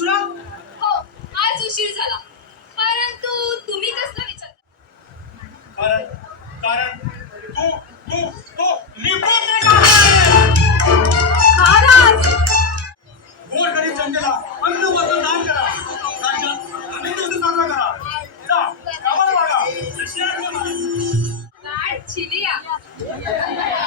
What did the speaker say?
उशिरा हो आज उशीर झाला परंतु तुम्ही कसं विचारता कारण कारण तू तू तो लिपत तो, तो, का कारण बोल करी चंदेला अन्न वस्त्र दान करा राजा आणि तू तुझा करा जा गावाला वाडा शिरा काय चिलिया